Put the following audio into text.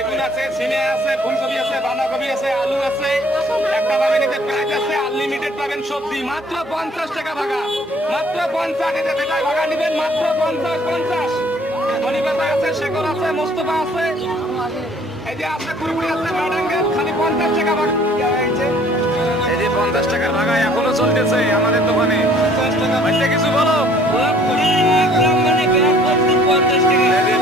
বেগুন আছে, সিমে আছে, ফুলকপি আছে, বাঁধাকপি আছে, আলু আছে। একটা পাবেন এতে পেঁয়াজ আছে, আনলিমিটেড পাবেন সবজি মাত্র 50 টাকা ভাগা, মাত্র 50। এতে বেটায় ভাগা নেবেন মাত্র 50। ধনী পাতা আছে, শেকড় আছে, মোস্তফা আছে, এই যে আছে কুরকুরি আছে, বাটাঙ্গের খালি 50 টাকা ভাগা। এই যে 50 টাকার ভাগা এখনো চলতেছে আমাদের দোকানে। 50 টাকা কিছু বলো। 50 টাকা।